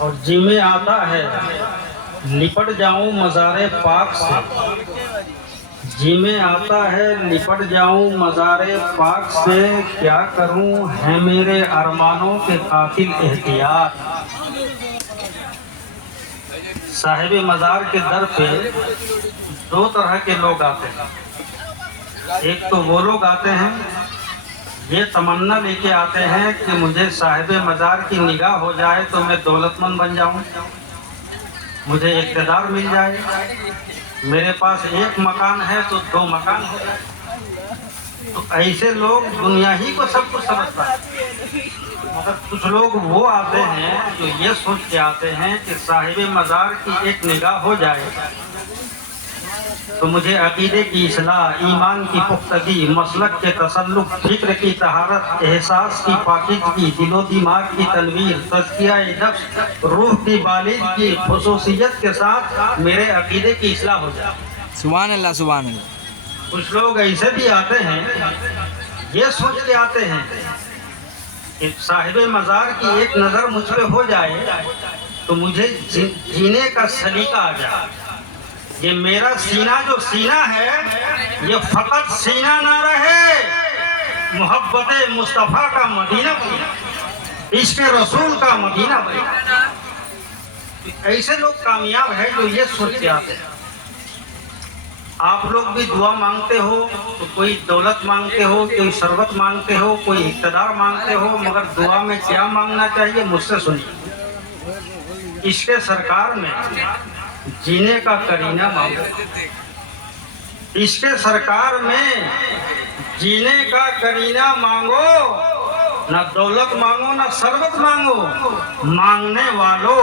اور جی میں آتا ہے لپٹ جاؤں مزار پاک سے، جی میں آتا ہے لپٹ جاؤں مزار پاک سے، کیا کروں ہے میرے ارمانوں کے قاتل احتیاط۔ صاحب مزار کے در پہ دو طرح کے لوگ آتے ہیں، ایک تو وہ لوگ آتے ہیں یہ تمنا لے کے آتے ہیں کہ مجھے صاحب مزار کی نگاہ ہو جائے تو میں دولت مند بن جاؤں، مجھے اقتدار مل جائے، میرے پاس ایک مکان ہے تو دو مکان ہو جائے۔ تو ایسے لوگ دنیا ہی کو سب کچھ سمجھتا ہے، مگر کچھ لوگ وہ آتے ہیں جو یہ سوچ کے آتے ہیں کہ صاحب مزار کی ایک نگاہ ہو جائے تو مجھے عقیدے کی اصلاح، ایمان کی پختگی، مسلک کے تسلق، فکر کی طہارت، احساس کی پاکیزگی، دل و دماغ کی تنویر، تزکیہ نفس، روح کی بالغ خصوصیت کے ساتھ میرے عقیدے کی اصلاح ہو جائے۔ سبحان اللہ سبحان اللہ۔ کچھ لوگ ایسے بھی آتے ہیں یہ سوچ کے آتے ہیں کہ صاحب مزار کی ایک نظر مجھ پہ ہو جائے تو مجھے جینے کا سلیقہ آ جائے، یہ میرا سینہ جو سینہ ہے یہ فقط سینہ نہ رہے، محبت مصطفیٰ کا مدینہ بنے، عشق رسول کا مدینہ بنے۔ ایسے لوگ کامیاب ہیں جو یہ سوچ کے آتے ہیں۔ آپ لوگ بھی دعا مانگتے ہو تو کوئی دولت مانگتے ہو، کوئی ثروت مانگتے ہو، کوئی اقتدار مانگتے ہو، مگر دعا میں کیا مانگنا چاہیے مجھ سے سنیے۔ عشق سرکار میں جینے کا کرینہ مانگو، عشق سرکار میں جینے کا کرینہ مانگو، نہ دولت مانگو نہ ثروت مانگو، مانگنے والوں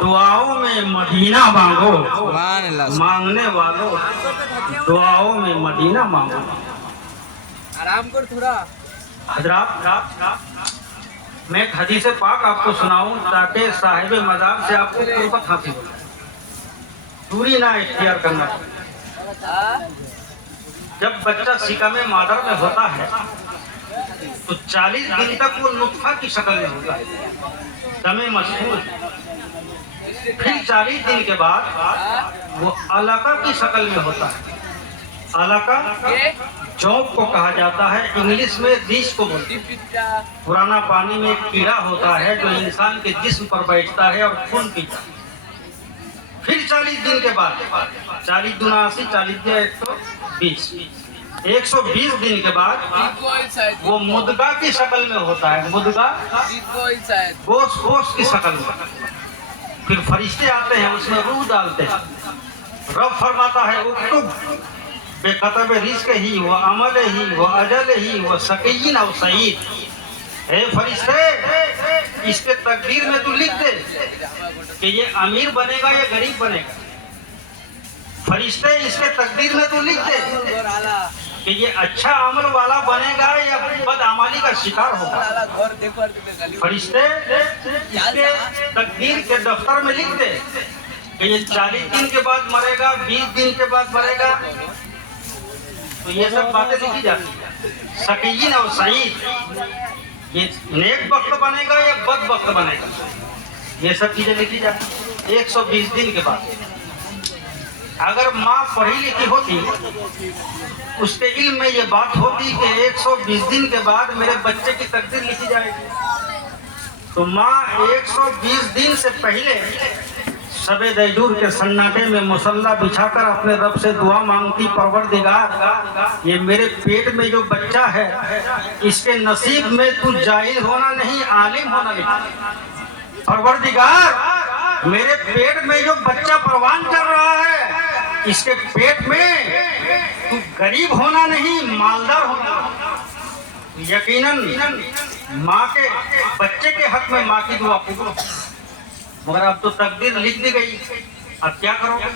دعاؤں میں مدینہ مانگو، سبحان اللہ۔ مانگنے والوں دعاؤں میں مدینہ مانگو۔ آرام کر تھوڑا حضرات، میں ایک حدیث پاک آپ کو سناؤں تاکہ صاحب مزار سے آپ کو قربت حاصل ہو، دوری نہ اختیار کرنا۔ جب بچہ سکم مادر میں ہوتا ہے تو 40 دن تک وہ نطفہ کی شکل میں ہوتا ہے، دم مسفوظ، پھر 40 دن کے بعد وہ علقہ کی شکل میں ہوتا ہے۔ علقہ جوب کو کہا جاتا ہے، انگلش میں ریش کو بولتے ہیں۔ پرانا پانی میں ایک کیڑا ہوتا ہے جو انسان کے جسم پر بیٹھتا ہے اور خون پیتا ہے۔ پھر 40 دن کے بعد 40 دنا 80، 40 دیا 120، 120 دن کے بعد وہ مدغہ کی شکل میں ہوتا ہے، مدغہ گوشت کی شکل میں۔ پھر فرشتے آتے ہیں اس میں روح ڈالتے ہیں، رب فرماتا ہے اکتب بے کتب رزق ہی و عمل ہی و اجل ہی و سقین و سعید۔ اے فرشتے اس کے تقدیر میں تو لکھ دے کہ یہ امیر بنے گا یا غریب بنے گا، فرشتے اس کے تقدیر میں تو لکھ دے کہ یہ اچھا عمل والا بنے گا یا بدعمالی کا شکار ہوگا، فرشتے اس کے تقدیر کے دفتر میں لکھ دے کہ یہ 40 دن کے بعد مرے گا، 20 دن کے بعد مرے گا۔ تو یہ سب باتیں لکھی جاتی ہیں۔ سقین اور سعید، یہ نیک وقت بنے گا یا بد وقت بنے گا، یہ سب چیزیں لکھی جاتی ہیں 120 دن کے بعد۔ اگر ماں پڑھی لکھی ہوتی اس کے علم میں یہ بات ہوتی کہ 120 دن کے بعد میرے بچے کی تقدیر لکھی جائے گی، تو ماں 120 دن سے پہلے شب دیجور کے سناٹے میں مصلی بچھا کر اپنے رب سے دعا مانگتی، پروردگار یہ میرے پیٹ میں جو بچہ ہے اس کے نصیب میں تو جاہل ہونا نہیں عالم ہونا لکھا۔ پروردگار میرے پیٹ میں جو بچہ پروان کر رہا ہے اس کے پیٹ میں تو غریب ہونا نہیں مالدار ہونا۔ یقیناً ماں کے بچے کے حق میں ماں کی دعا قبول، مگر اب تو تقدیر لکھ دی گئی، اب کیا کرو گے؟